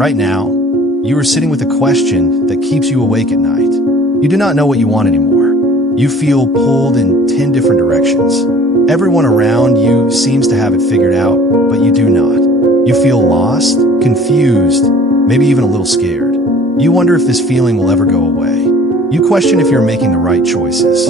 Right now, you are sitting with a question that keeps you awake at night. You do not know what you want anymore. You feel pulled in 10 different directions. Everyone around you seems to have it figured out, but you do not. You feel lost, confused, maybe even a little scared. You wonder if this feeling will ever go away. You question if you're making the right choices.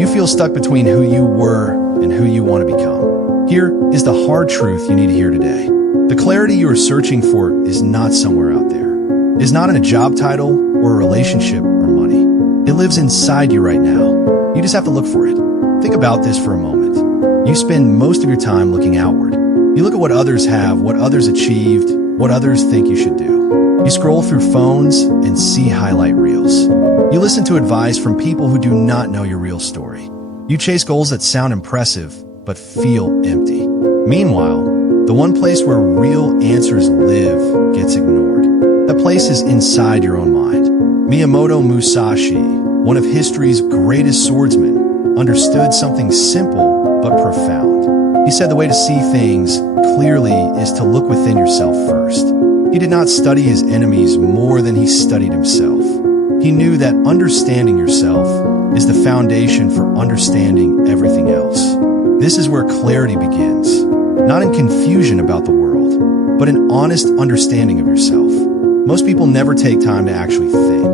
You feel stuck between who you were and who you want to become. Here is the hard truth you need to hear today. The clarity you are searching for is not somewhere out there. It is not in a job title or a relationship or money. It lives inside you right now. You just have to look for it. Think about this for a moment. You spend most of your time looking outward. You look at what others have, what others achieved, what others think you should do. You scroll through phones and see highlight reels. You listen to advice from people who do not know your real story. You chase goals that sound impressive, but feel empty. Meanwhile, the one place where real answers live gets ignored. That place is inside your own mind. Miyamoto Musashi, one of history's greatest swordsmen, understood something simple but profound. He said the way to see things clearly is to look within yourself first. He did not study his enemies more than he studied himself. He knew that understanding yourself is the foundation for understanding everything else. This is where clarity begins, not in confusion about the world, but in honest understanding of yourself. Most people never take time to actually think.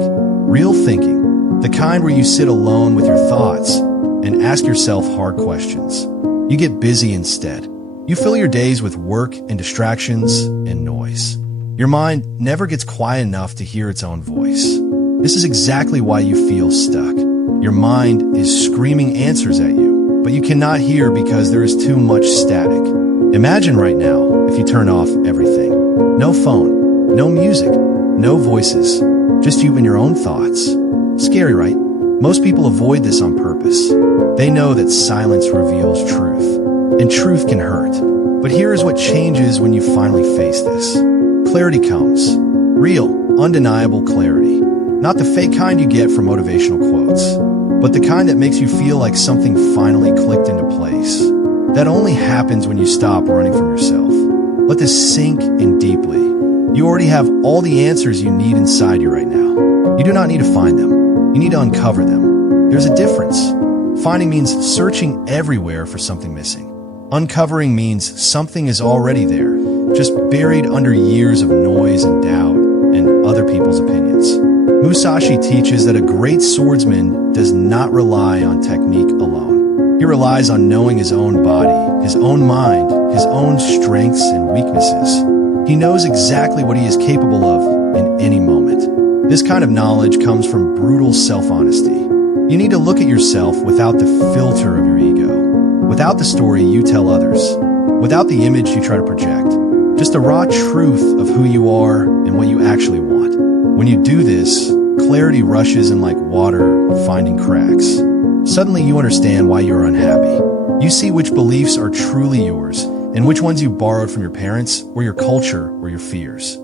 Real thinking, the kind where you sit alone with your thoughts and ask yourself hard questions. You get busy instead. You fill your days with work and distractions and noise. Your mind never gets quiet enough to hear its own voice. This is exactly why you feel stuck. Your mind is screaming answers at you, but you cannot hear because there is too much static. Imagine right now if you turn off everything. No phone, no music, no voices, just you and your own thoughts. Scary, right? Most people avoid this on purpose. They know that silence reveals truth, and truth can hurt. But here is what changes when you finally face this. Clarity comes. Real, undeniable clarity. Not the fake kind you get from motivational quotes, but the kind that makes you feel like something finally clicked into place. That only happens when you stop running from yourself. Let this sink in deeply. You already have all the answers you need inside you right now. You do not need to find them. You need to uncover them. There's a difference. Finding means searching everywhere for something missing. Uncovering means something is already there, just buried under years of noise and doubt and other people's opinions. Musashi teaches that a great swordsman does not rely on technique alone. He relies on knowing his own body, his own mind, his own strengths and weaknesses. He knows exactly what he is capable of in any moment. This kind of knowledge comes from brutal self-honesty. You need to look at yourself without the filter of your ego, without the story you tell others, without the image you try to project. Just the raw truth of who you are and what you actually want. When you do this, clarity rushes in like water finding cracks. Suddenly you understand why you're unhappy. You see which beliefs are truly yours and which ones you borrowed from your parents or your culture or your fears.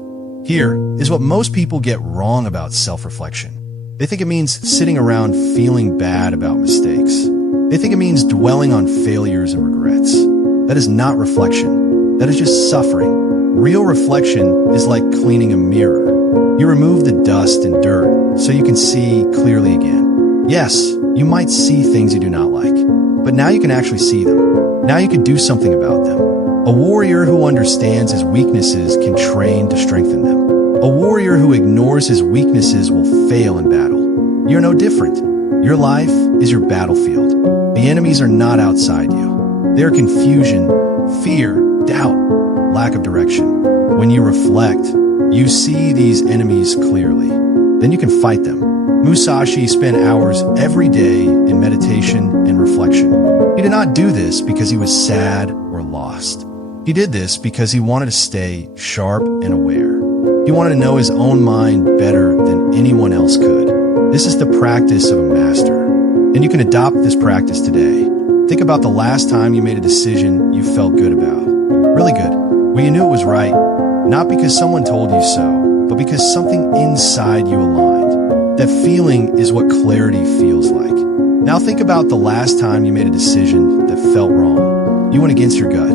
Here is what most people get wrong about self-reflection. They think it means sitting around feeling bad about mistakes. They think it means dwelling on failures and regrets. That is not reflection. That is just suffering. Real reflection is like cleaning a mirror. You remove the dust and dirt so you can see clearly again. Yes, you might see things you do not like, but now you can actually see them. Now you can do something about them. A warrior who understands his weaknesses can train to strengthen them. A warrior who ignores his weaknesses will fail in battle. You're no different. Your life is your battlefield. The enemies are not outside you. They are confusion, fear, doubt, lack of direction. When you reflect, you see these enemies clearly. Then you can fight them. Musashi spent hours every day in meditation and reflection. He did not do this because he was sad or lost. He did this because he wanted to stay sharp and aware. He wanted to know his own mind better than anyone else could. This is the practice of a master, and you can adopt this practice today. Think about the last time you made a decision you felt good about. Really good. Well, you knew it was right, not because someone told you so, but because something inside you aligned. That feeling is what clarity feels like. Now think about the last time you made a decision that felt wrong. You went against your gut.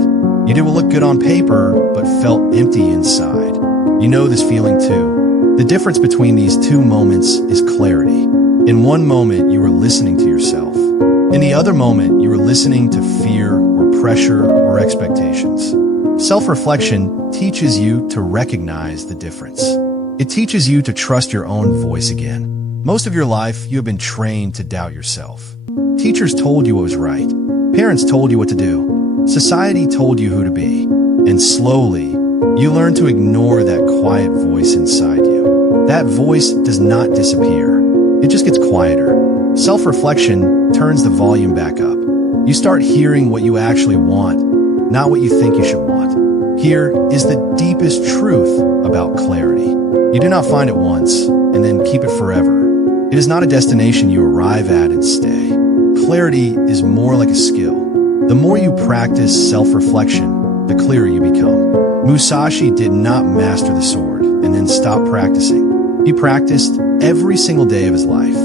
You did what looked good on paper, but felt empty inside. You know this feeling too. The difference between these two moments is clarity. In one moment, you are listening to yourself. In the other moment, you are listening to fear or pressure or expectations. Self-reflection teaches you to recognize the difference. It teaches you to trust your own voice again. Most of your life, you have been trained to doubt yourself. Teachers told you what was right. Parents told you what to do. Society told you who to be. And slowly, you learn to ignore that quiet voice inside you. That voice does not disappear. It just gets quieter. Self-reflection turns the volume back up. You start hearing what you actually want, not what you think you should want. Here is the deepest truth about clarity. You do not find it once and then keep it forever. It is not a destination you arrive at and stay. Clarity is more like a skill. The more you practice self-reflection, the clearer you become. Musashi did not master the sword and then stop practicing. He practiced every single day of his life.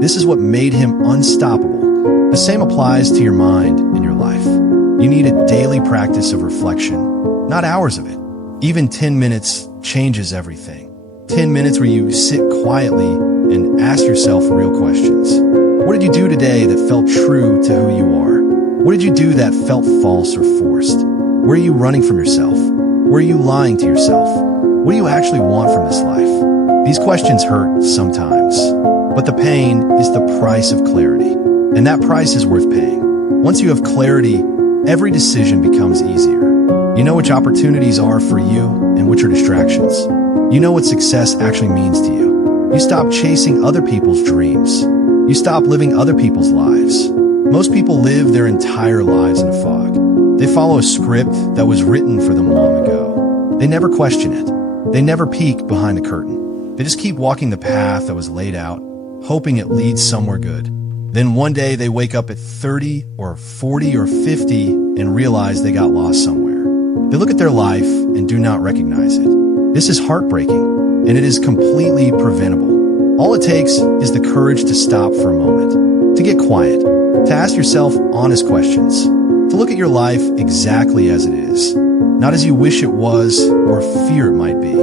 This is what made him unstoppable. The same applies to your mind and your life. You need a daily practice of reflection, not hours of it. Even 10 minutes changes everything. 10 minutes where you sit quietly and ask yourself real questions. What did you do today that felt true to who you are? What did you do that felt false or forced? Where are you running from yourself? Where are you lying to yourself? What do you actually want from this life? These questions hurt sometimes, but the pain is the price of clarity, and that price is worth paying. Once you have clarity, every decision becomes easier. You know which opportunities are for you and which are distractions. You know what success actually means to you. You stop chasing other people's dreams. You stop living other people's lives. Most people live their entire lives in a fog. They follow a script that was written for them long ago. They never question it. They never peek behind the curtain. They just keep walking the path that was laid out, hoping it leads somewhere good. Then one day they wake up at 30 or 40 or 50 and realize they got lost somewhere. They look at their life and do not recognize it. This is heartbreaking, and it is completely preventable. All it takes is the courage to stop for a moment, to get quiet, to ask yourself honest questions, to look at your life exactly as it is, not as you wish it was or fear it might be.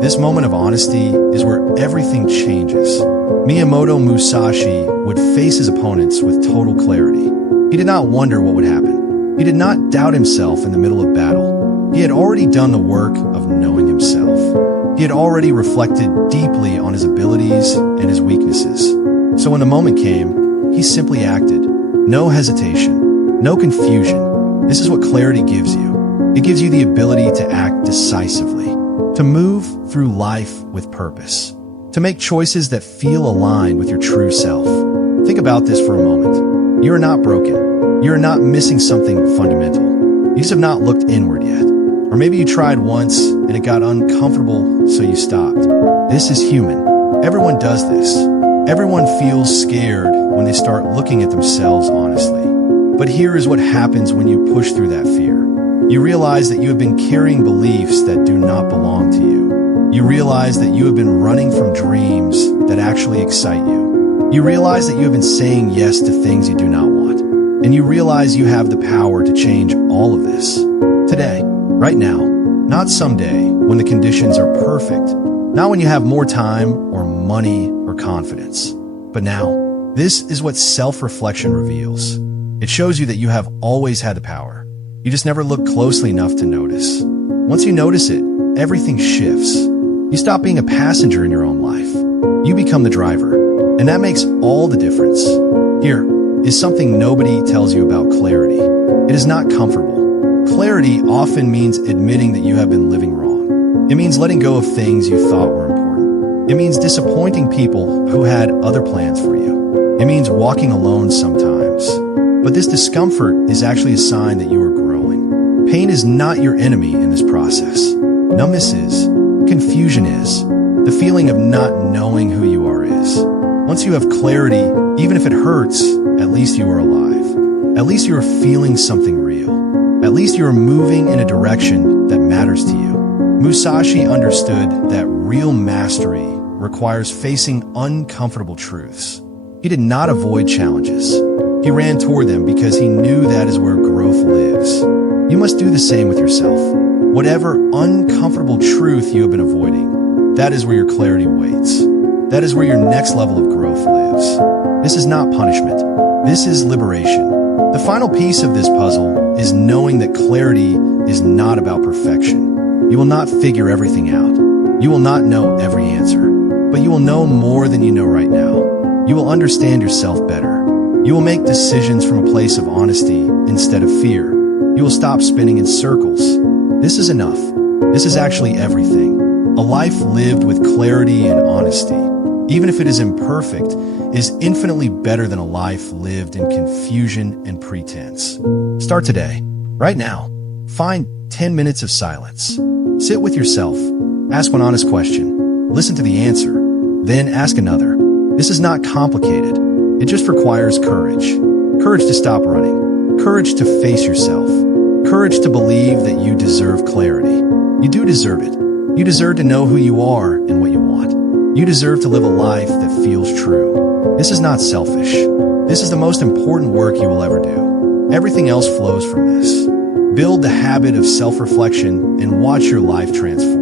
This moment of honesty is where everything changes. Miyamoto Musashi would face his opponents with total clarity. He did not wonder what would happen. He did not doubt himself in the middle of battle. He had already done the work of knowing himself. He had already reflected deeply on his abilities and his weaknesses. So when the moment came, he simply acted. No hesitation, no confusion. This is what clarity gives you. It gives you the ability to act decisively, to move through life with purpose, to make choices that feel aligned with your true self. Think about this for a moment. You are not broken. You are not missing something fundamental. You just have not looked inward yet. Or maybe you tried once and it got uncomfortable, so you stopped. This is human. Everyone does this. Everyone feels scared when they start looking at themselves honestly. But here is what happens when you push through that fear. You realize that you have been carrying beliefs that do not belong to you. You realize that you have been running from dreams that actually excite you. You realize that you have been saying yes to things you do not want. And you realize you have the power to change all of this. Today, right now, not someday when the conditions are perfect, not when you have more time or money or confidence. But now, this is what self-reflection reveals. It shows you that you have always had the power. You just never look closely enough to notice. Once you notice it, everything shifts. You stop being a passenger in your own life. You become the driver, and that makes all the difference. Here is something nobody tells you about clarity. It is not comfortable. Clarity often means admitting that you have been living wrong. It means letting go of things you thought were important. It means disappointing people who had other plans for you. It means walking alone sometimes. But this discomfort is actually a sign that you are growing. Pain is not your enemy in this process. Numbness is. Confusion is. The feeling of not knowing who you are is. Once you have clarity, even if it hurts, at least you are alive. At least you are feeling something real. At least you are moving in a direction that matters to you. Musashi understood that real mastery requires facing uncomfortable truths. He did not avoid challenges. He ran toward them because he knew that is where growth lives. You must do the same with yourself. Whatever uncomfortable truth you have been avoiding, that is where your clarity waits. That is where your next level of growth lives. This is not punishment. This is liberation. The final piece of this puzzle is knowing that clarity is not about perfection. You will not figure everything out. You will not know every answer, but you will know more than you know right now. You will understand yourself better. You will make decisions from a place of honesty instead of fear. You will stop spinning in circles. This is enough. This is actually everything. A life lived with clarity and honesty, even if it is imperfect, is infinitely better than a life lived in confusion and pretense. Start today, right now. Find 10 minutes of silence. Sit with yourself. Ask one honest question. Listen to the answer. Then ask another. This is not complicated. It just requires courage. Courage to stop running. Courage to face yourself. Courage to believe that you deserve clarity. You do deserve it. You deserve to know who you are and what you want. You deserve to live a life that feels true. This is not selfish. This is the most important work you will ever do. Everything else flows from this. Build the habit of self-reflection and watch your life transform.